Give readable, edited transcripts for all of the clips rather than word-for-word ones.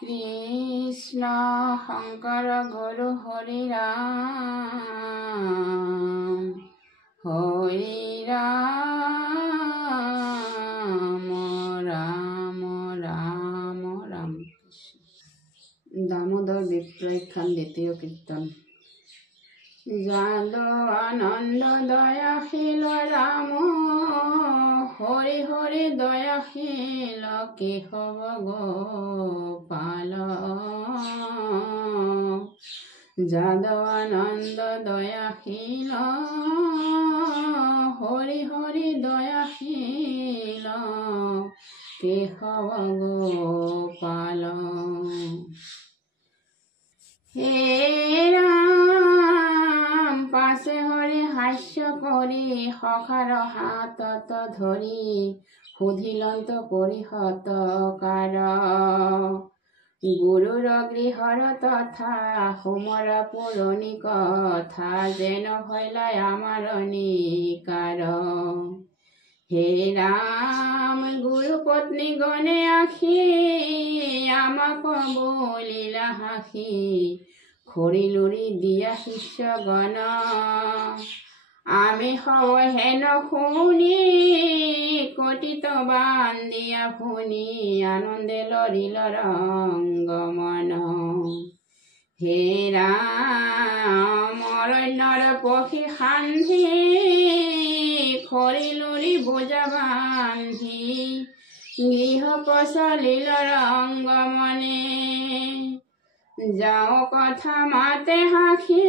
কৃষ্ণ শঙ্কৰ গুৰু হৰি ৰাম ৰাম ৰাম ৰাম ৰাম কৃষ্ণ। দামোদৰ বিপ্ৰখ্যান দ্বিতীয় কীৰ্তন। যাদৱ আনন্দ দয়াশীল ৰাম হৰি হৰি দয়াশীল কেশৱ গোপাল। যাদৱ আনন্দ দয়াশীল হৰি হৰি দয়াশীল কেশৱ গোপাল। হে ৰাম পাছে হৰি হাস্য কৰি সখাৰ হাতত ধৰি সুধিলন্ত পৰিহত কাৰ। গুৰুৰ গৃহৰ তথা হোমৰ পুৰণি কথা যেন ভৈলাই আমাৰ নিকাৰ। হে ৰাম গুৰু পত্নী গণে আখি আমাক বলিলা হাসি খৰি লুৰি দিয়া শিষ্যগণ। আমি হব হেন শুনি কটিত বান্দিয়া শুনি আনন্দে লৰিল ৰংগমন। হে ৰাম অৰণ্যৰ পক্ষী সান্ধি খৰি লুৰি বোজা বান্ধি গৃহ পচলিল ৰংগমনে। যাওঁ কথা মাতে হাসি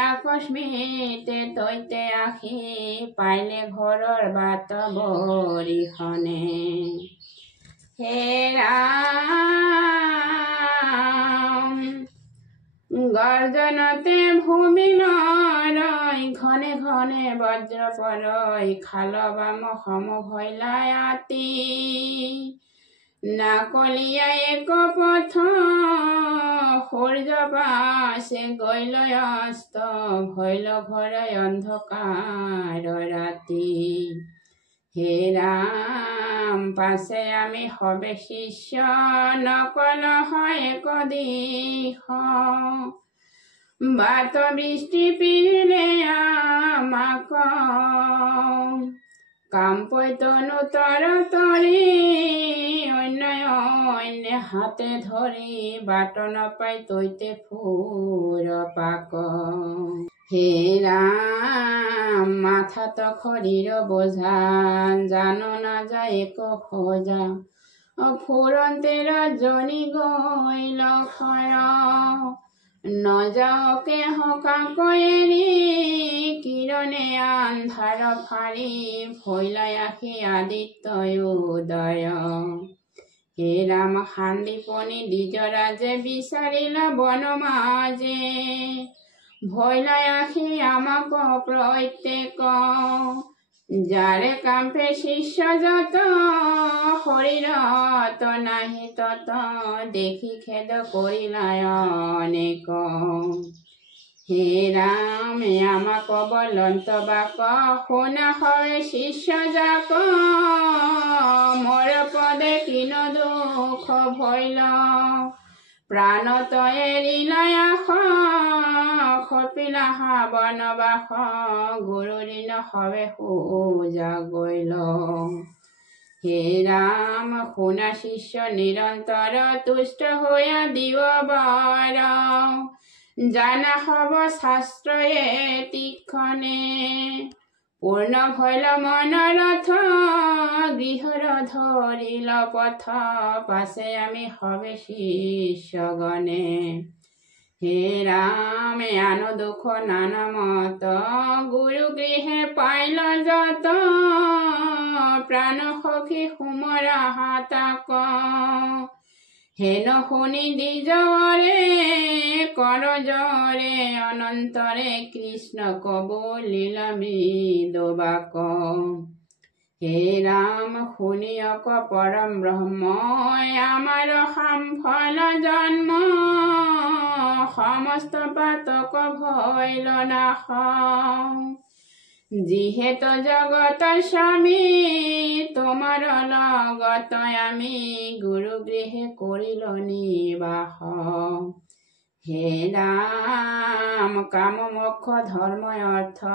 আকস্মিতে তৈতে আখি পাইলে ঘৰৰ বাট বৰিখনে। হে ৰাম গৰ্জনতে ভূমি নৰয় ঘনে ঘনে বজ্ৰ পৰয় খাল বাম সম ভৈলাই আতি নাকলিয়া এক পথ সূৰ্য পাছে গৈল অস্ত ভৈল ঘৰয় অন্ধকাৰ ৰাতি। হে ৰাম পাছে আমি হবে শিষ্য নকল হয় এক দিশ বাত বৃষ্টি পিৰিলে আমাক কাম্পই তনু তৰ তৰি অন্য হাতে ধৰি বাট নাপাই তৈতে ফুৰ পাক। হে ৰাম মাথাত খৰিৰ বোঝা জানো নাযায় এক খোজা ফুৰন্তে ৰজনী গৈল খৰ। নযাওকে হকাকৈ এৰি কিৰণে আন্ধাৰ ফাৰি ভৈলাই আখি আদিত্যই উদয়। হে ৰাম সান্দিপনি দ্বিজৰাজে বিচাৰিলা বন মাজে ভৈলাই আখি আমাক প্ৰত্যেক। যাৰে কাম্পে শিষ্য যত শৰীৰত নাহি তত দেখি খেদ কৰিলাই অনেক। হে ৰাম আমাক বলন্ত বাক শুনা হয় শিষ্য যাক মোৰ পদে কিন দুখ ভৈল প্ৰাণত এৰিলাই আশ কপিলা বনবাস গুৰু ঋণ হবে সুজা গৈল। হে ৰাম শুনা শিষ্য নিৰন্তৰ তুষ্ট হৈয়া দিব বৰ জানা হব শাস্ত্ৰয়ে তীক্ষণে পূৰ্ণ ভৈল মনৰথ গৃহৰ ধৰিল পথ পাছে আমি হবে শিষ্যগণে। হে ৰাম আনো দুখ নানা মত গুৰু গৃহে পাইল যত প্ৰাণ সখী সুমৰা হাতাক। হেন শুনি দ্বিজৰে কৰ জৰে অনন্তৰে কৃষ্ণ কবলিলা মৃদু বাক। হে ৰাম শুনিয়ক পৰম ব্ৰহ্ম আমাৰ সামফল জন্ম সমস্ত পাতক ভৈল নাশ। যিহেতু জগত স্বামী তোমাৰ লগত আমি গুৰু গৃহে কৰিল নিবাস হে ৰাম কাম মোক্ষ ধৰ্ম অৰ্থ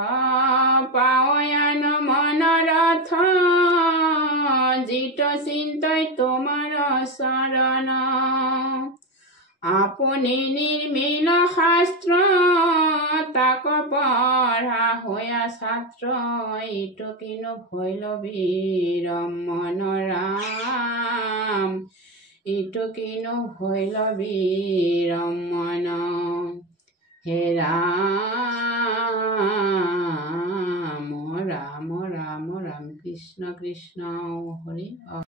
পাৱয়ান মনৰ ৰথ যিটো চিন্তই তোমাৰ চৰণ আপুনি নিৰ্মীল শাস্ত্ৰ তাক পঢ়া হোৱা ছাত্ৰ ইটো কিনো ভৈলৱী ৰমন ৰাম ইটো কিনো ভৈলৱী ৰমন হে ৰাম ৰাম ৰাম ৰাম কৃষ্ণ কৃষ্ণ হৰি